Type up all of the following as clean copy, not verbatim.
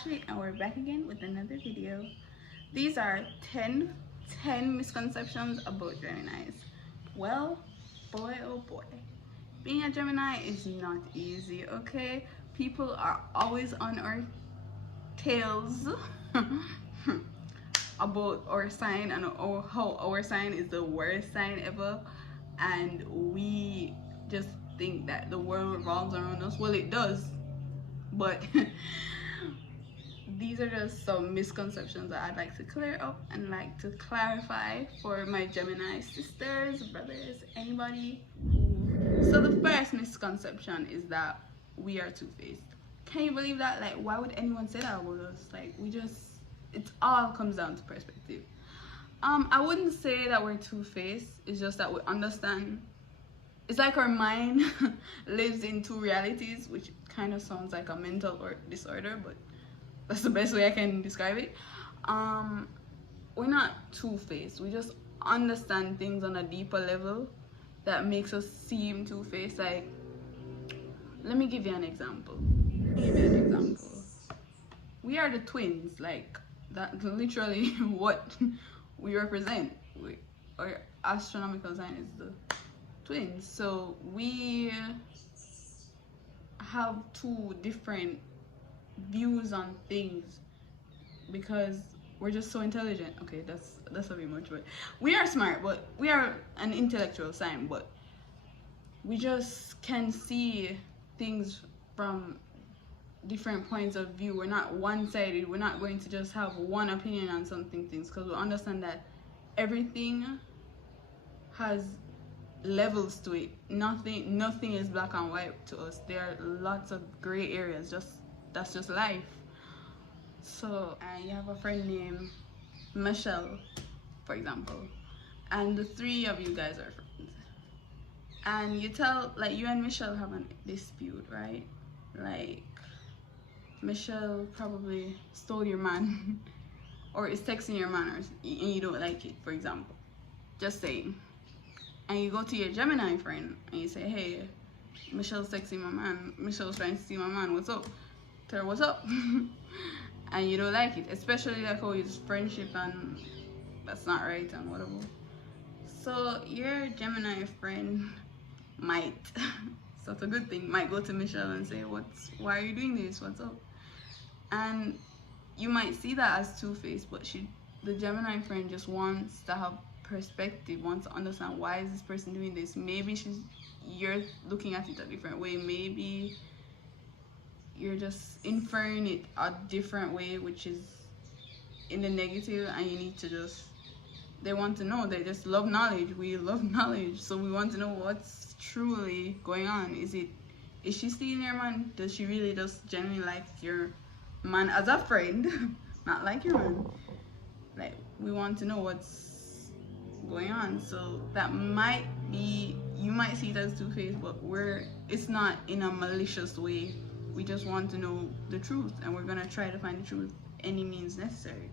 Ashley, and we're back again with another video. These are 10 misconceptions about Geminis. Well, boy oh boy, being a Gemini is not easy, okay? People are always on our tails about our sign and how our sign is the worst sign ever, and we just think that the world revolves around us. Well, it does, but these are just some misconceptions that I'd like to clear up and like to clarify for my Gemini sisters, brothers, anybody who... So the first misconception is that we are two-faced. Can you believe that? Like, why would anyone say that about us? Like, it all comes down to perspective. I wouldn't say that we're two-faced. It's just that we understand. It's like our mind lives in two realities, which kind of sounds like a mental or disorder, but that's the best way I can describe it. We're not two-faced. We just understand things on a deeper level that makes us seem two-faced. Like, let me give you an example. We are the twins. Like, that's literally what we represent. Our astronomical sign is the twins. So we have two different views on things because we're just so intelligent. Okay, that's a bit much, but we are smart, but we are an intellectual sign, but we just can see things from different points of view. We're not one-sided. We're not going to just have one opinion on something things, because we understand that everything has levels to it. Nothing is black and white to us. There are lots of gray areas. That's just life. So you have a friend named Michelle, for example, and the three of you guys are friends, and you and Michelle have a dispute, right? Like, Michelle probably stole your man or is texting your man, and you don't like it, for example, just saying. And you go to your Gemini friend and you say, hey, Michelle's texting my man, Michelle's trying to see my man, what's up? Tell her what's up. And you don't like it, especially like how it's friendship and that's not right and whatever. So your Gemini friend might, so it's a good thing, might go to Michelle and say, why are you doing this, what's up? And you might see that as two-faced, but the Gemini friend just wants to have perspective, wants to understand, why is this person doing this? Maybe you're looking at it a different way. Maybe you're just inferring it a different way, which is in the negative, and you need to they want to know. They just love knowledge. We love knowledge, so we want to know what's truly going on. Is she stealing your man? Does she really just genuinely like your man as a friend, not like your man? Like, we want to know what's going on. So that might be, you might see it as two-faced, but it's not in a malicious way. We just want to know the truth, and we're gonna try to find the truth any means necessary.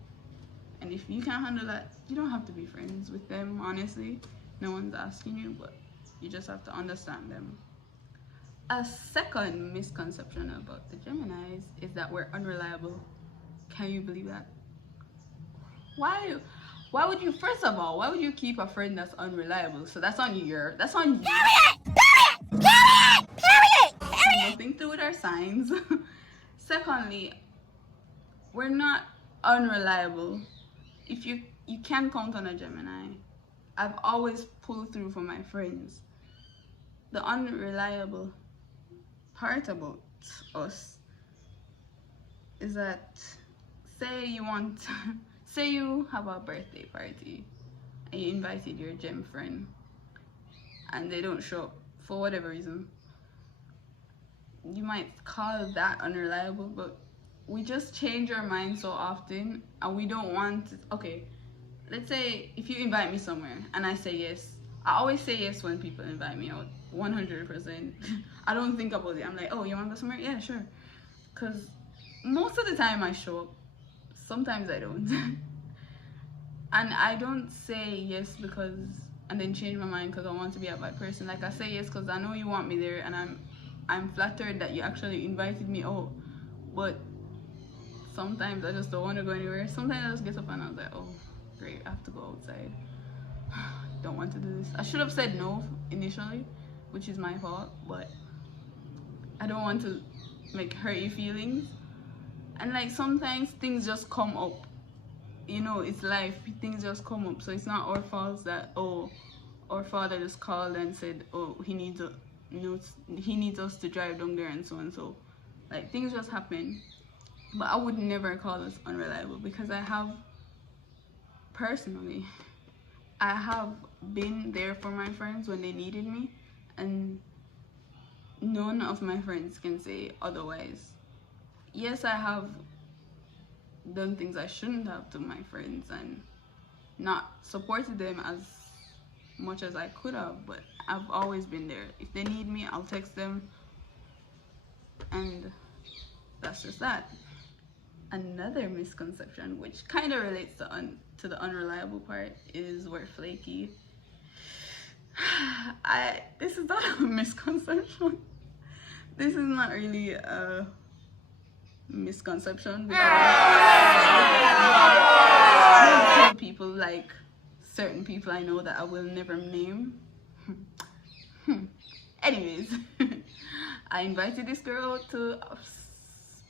And if you can't handle that, you don't have to be friends with them, honestly. No one's asking you, but you just have to understand them. A second misconception about the Geminis is that we're unreliable. Can you believe that? Why would you, first of all, why would you keep a friend that's unreliable? So that's on you. Period! Nothing to do with our signs. Secondly, we're not unreliable. If you can count on a Gemini. I've always pulled through for my friends. The unreliable part about us is that, say you have a birthday party and you invited your Gem friend and they don't show up for whatever reason. You might call that unreliable, but we just change our mind so often, and we don't want to. Okay, let's say if you invite me somewhere and I say yes. I always say yes when people invite me out, 100%. I don't think about it. I'm like, oh, you want to go somewhere? Yeah, sure. Because most of the time I show up. Sometimes I don't. And I don't say yes and then change my mind because I want to be a bad person. Like, I say yes because I know you want me there, and I'm flattered that you actually invited me out. But sometimes I just don't want to go anywhere. Sometimes I just get up and I was like, oh great, I have to go outside. Don't want to do this. I should have said no initially, which is my fault, but I don't want to like hurt your feelings. And like sometimes things just come up, you know, it's life, things just come up. So it's not our fault that, oh, our father just called and said, oh, he needs us to drive down there and so and so. Like things just happen. But I would never call us unreliable, because I have been there for my friends when they needed me, and none of my friends can say otherwise. Yes, I have done things I shouldn't have to my friends and not supported them as much as I could have, but I've always been there. If they need me, I'll text them, and that's just that. Another misconception, which kind of relates to the unreliable part, is we're flaky. This is not a misconception. This is not really a misconception, because people, like certain people I know that I will never name. Anyways, I invited this girl to a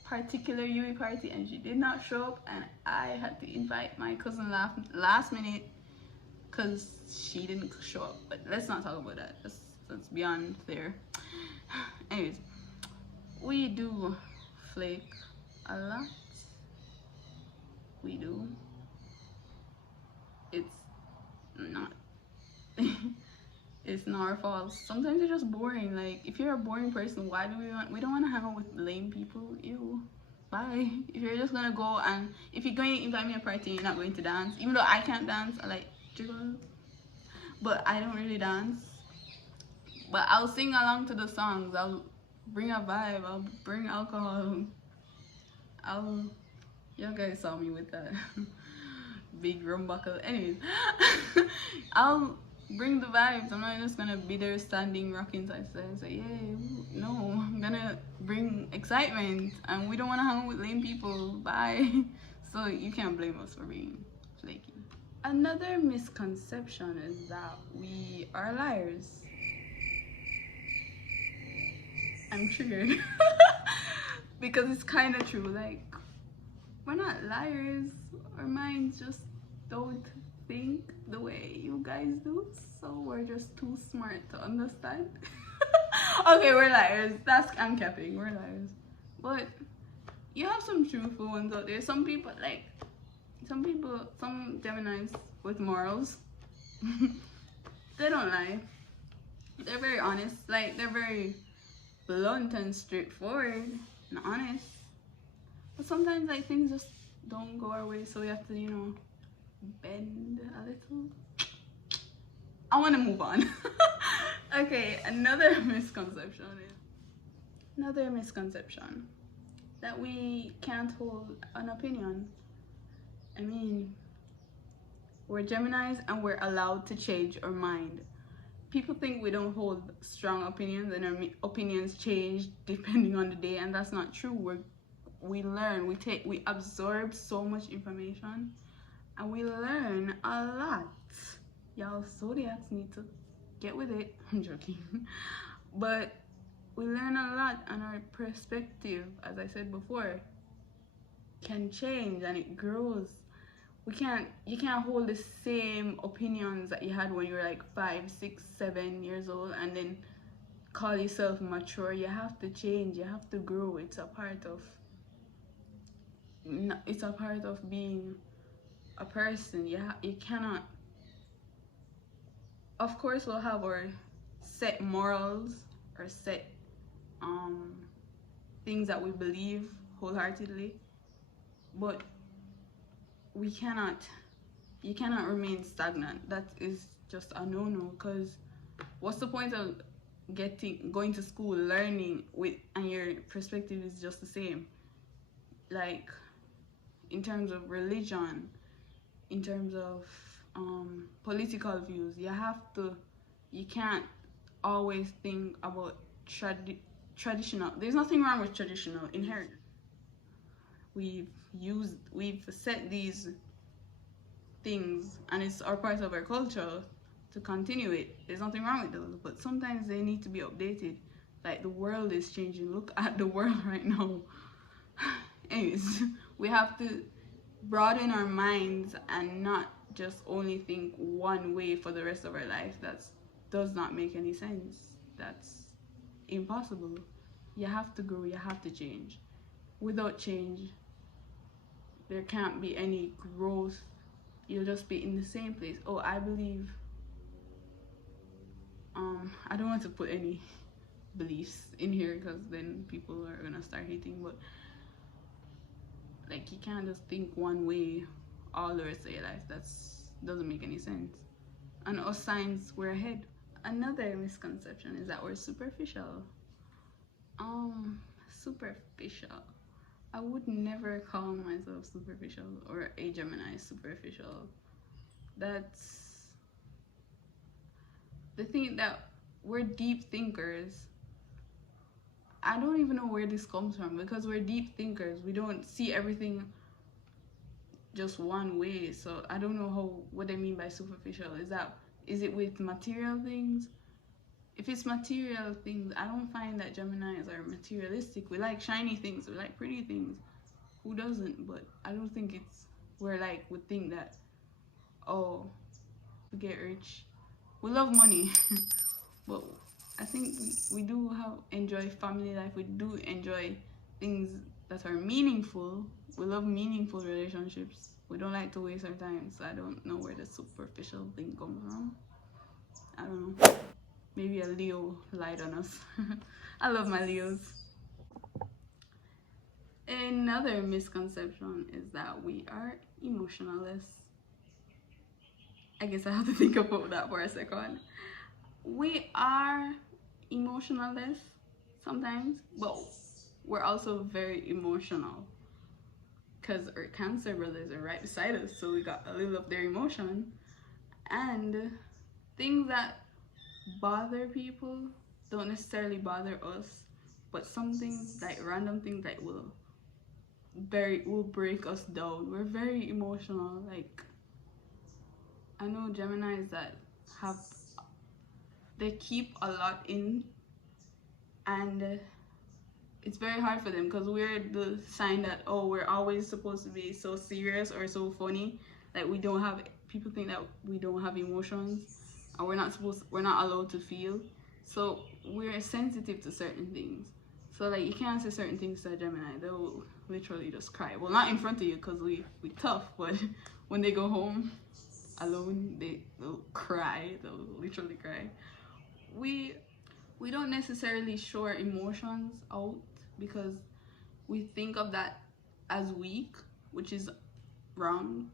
particular UE party and she did not show up, and I had to invite my cousin last minute because she didn't show up. But let's not talk about that. That's beyond there. Anyways, we do flake a lot. We do. It's not it's not our fault. Sometimes you're just boring. Like, if you're a boring person, why do we don't want to hang out with lame people. Ew, bye. If you're just gonna go, and if you're going to invite me to a party, you're not going to dance, even though I can't dance. I like jiggle, but I don't really dance. But I'll sing along to the songs. I'll bring a vibe. I'll bring alcohol. You guys saw me with that big rum buckle. Anyways, I'll bring the vibes. I'm not just gonna be there standing rocking side to side and say, yeah, no, I'm gonna bring excitement, and we don't want to hang out with lame people. Bye. So you can't blame us for being flaky. Another misconception is that we are liars. I'm triggered because it's kind of true. Like, we're not liars. Our minds just don't think the way you guys do, so we're just too smart to understand. Okay, we're liars. I'm capping. We're liars. But you have some truthful ones out there. Some Geminis with morals. They don't lie. They're very honest. Like, they're very blunt and straightforward and honest. But sometimes, like, things just don't go our way, so we have to, you know, bend a little. I want to move on. Okay, another misconception that we can't hold an opinion. I mean, we're Geminis and we're allowed to change our mind. People think we don't hold strong opinions and our opinions change depending on the day, and that's not true. We learn, we absorb so much information, and we learn a lot. Y'all zodiacs need to get with it. I'm joking. But we learn a lot, and our perspective, as I said before, can change and it grows. You can't hold the same opinions that you had when you were like 5, 6, 7 years old and then call yourself mature. You have to change, you have to grow. It's a part of being a person. You cannot, of course we'll have our set morals or set things that we believe wholeheartedly, but you cannot remain stagnant. That is just a no-no, because what's the point of going to school, learning and your perspective is just the same? Like, in terms of religion, in terms of political views, you can't always think about traditional. There's nothing wrong with traditional inheritance. we've set these things, and it's our part of our culture to continue it. There's nothing wrong with those, but sometimes they need to be updated. Like, the world is changing. Look at the world right now. Anyways, we have to broaden our minds and not just only think one way for the rest of our life. That does not make any sense. That's impossible. You have to grow, you have to change. Without change, there can't be any growth. You'll just be in the same place. Oh, I believe, I don't want to put any beliefs in here because then people are gonna start hating, but like, you can't just think one way all the rest of your life. That's doesn't make any sense. And us signs, we're ahead. Another misconception is that we're superficial. Superficial. I would never call myself superficial, or a Gemini superficial. That's the thing, that we're deep thinkers. I don't even know where this comes from, because we're deep thinkers. We don't see everything just one way. So I don't know what I mean by superficial. Is it with material things? If it's material things, I don't find that Geminis are materialistic. We like shiny things, we like pretty things. Who doesn't? But I don't think we think that, oh, we get rich. We love money, but I think we do enjoy family life. We do enjoy things that are meaningful. We love meaningful relationships. We don't like to waste our time. So I don't know where the superficial thing comes from. I don't know. Maybe a Leo lied on us. I love my Leos. Another misconception is that we are emotionless. I guess I have to think about that for a second. We are emotionless sometimes, but we're also very emotional, because our Cancer brothers are right beside us, so we got a little of their emotion. And things that bother people don't necessarily bother us, but some things, like random things, that will break us down. We're very emotional. Like, I know Geminis that they keep a lot in, and it's very hard for them, because we're the sign that, oh, we're always supposed to be so serious or so funny. Like, people think that we don't have emotions, and we're not allowed to feel. So we're sensitive to certain things. So like, you can't say certain things to a Gemini. They'll literally just cry. Well, not in front of you, because we tough, but when they go home alone, they'll cry. They'll literally cry. We don't necessarily show our emotions out, because we think of that as weak, which is wrong.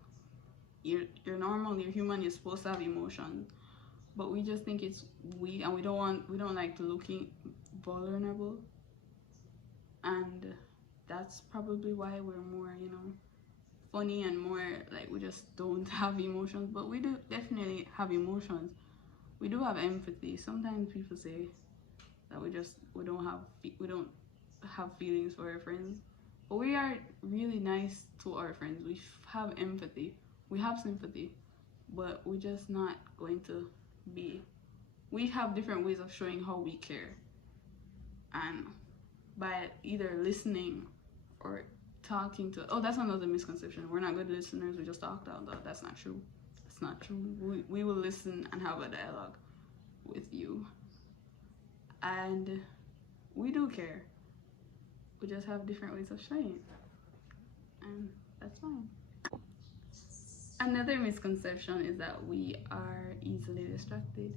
You're normal, you're human, you're supposed to have emotions. But we just think it's weak, and we don't like looking vulnerable. And that's probably why we're more, funny, and more like, we just don't have emotions. But we do definitely have emotions. We do have empathy. Sometimes people say that we don't have feelings for our friends, but we are really nice to our friends. We have empathy, we have sympathy, but we're just not going to be. We have different ways of showing how we care, and by either listening or talking to. Oh, that's another misconception. We're not good listeners. We just talk out loud. That's not true. It's not true. We will listen and have a dialogue with you, and we do care. We just have different ways of showing it, and that's fine. Another misconception is that we are easily distracted.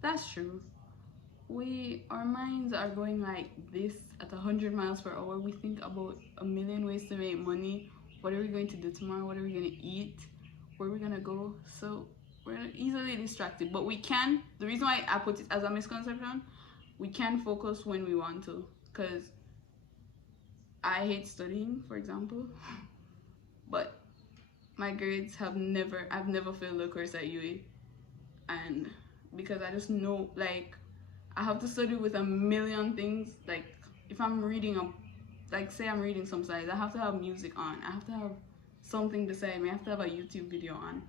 That's true. Our minds are going like this at 100 miles per hour. We think about a million ways to make money. What are we going to do tomorrow? What are we going to eat? Where are we going to go? So we're easily distracted. But we can, the reason why I put it as a misconception, we can focus when we want to. Because I hate studying, for example. But my grades I've never failed a course at UA. And because I just know, like, I have to study with a million things. Like, if I'm reading like say I'm reading some slides, I have to have music on, I have to have something beside me, I have to have a YouTube video on,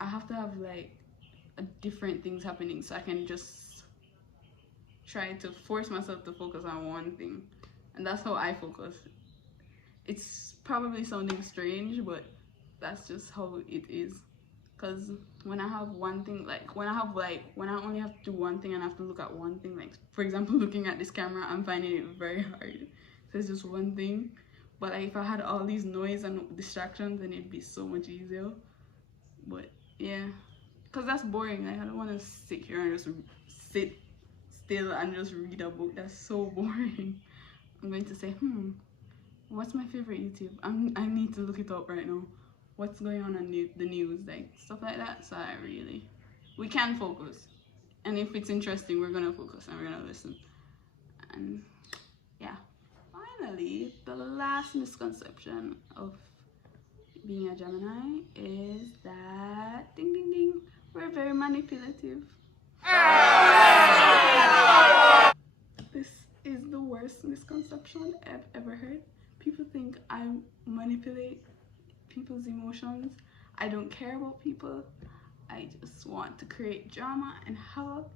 I have to have like different things happening so I can just try to force myself to focus on one thing. And that's how I focus. It's probably sounding strange, but that's just how it is. Because when I have one thing, like when I only have to do one thing and I have to look at one thing, like for example looking at this camera, I'm finding it very hard. So it's just one thing. But like, if I had all these noise and distractions, then it'd be so much easier. But yeah, because that's boring. Like I don't want to sit here and just sit still and just read a book. That's so boring. I'm going to say, what's my favorite YouTube? I need to look it up right now. What's going on the news, like stuff like that. So we can focus, and if it's interesting, we're gonna focus and we're gonna listen. And yeah, finally, the last misconception of being a Gemini is that ding ding ding, we're very manipulative. This is the worst misconception I've ever heard. People think I manipulate people's emotions. I don't care about people. I just want to create drama and havoc,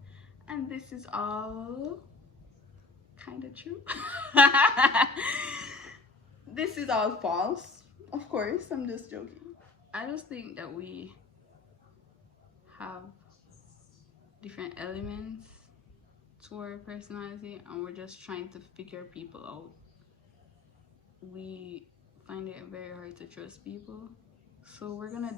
and this is all kind of true. This is all false. Of course, I'm just joking. I just think that we have different elements to our personality, and we're just trying to figure people out. We find it very hard to trust people, so we're gonna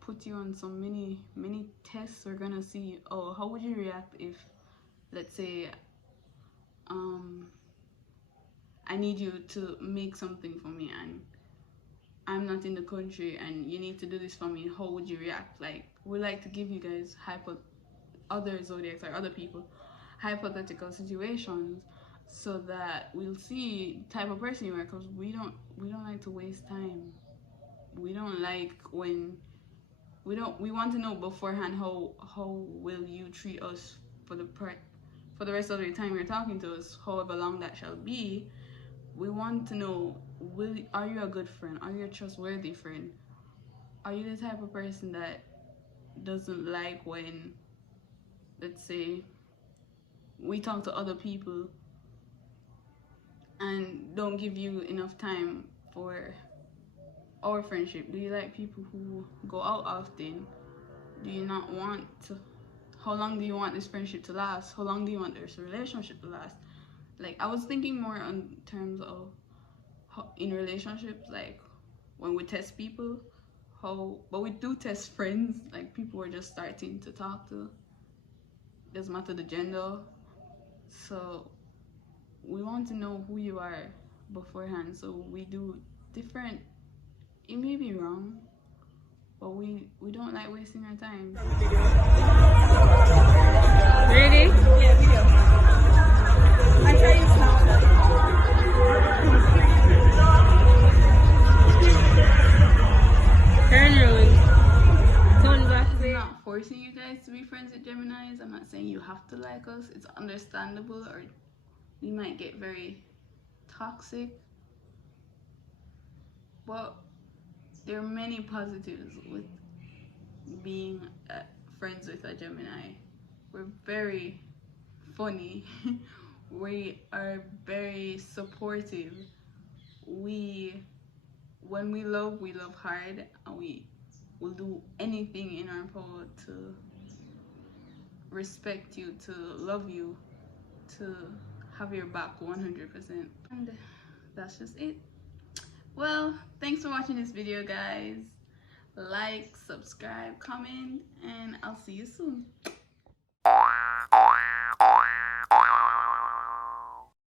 put you on some mini tests. We're gonna see, oh, how would you react if, let's say, I need you to make something for me and I'm not in the country and you need to do this for me. How would you react? Like, we like to give you guys other zodiacs or other people hypothetical situations so that we'll see the type of person you are, because we don't like to waste time. We don't like when we want to know beforehand how will you treat us for the rest of the time you're talking to us, however long that shall be. We want to know, are you a good friend? Are you a trustworthy friend? Are you the type of person that doesn't like when, let's say, we talk to other people and don't give you enough time for our friendship? Do you like people who go out often? Do you not want to? How long do you want this friendship to last? How long do you want this relationship to last? Like, I was thinking more on terms of in relationships, like when we test people, but we do test friends, like people we're just starting to talk to. Doesn't matter the gender. So we want to know who you are beforehand. So we do different. It may be wrong, but we don't like wasting our time. Really? Yeah, video. I try you I'm not forcing you guys to be friends with Geminis. I'm not saying you have to like us. It's understandable, or you might get very toxic. But there are many positives with being friends with a Gemini. We're very funny. We are very supportive. When we love hard, and we will do anything in our power to respect you, to love you, to have your back 100%. And that's just it. Well, thanks for watching this video, guys. Like, subscribe, comment, and I'll see you soon.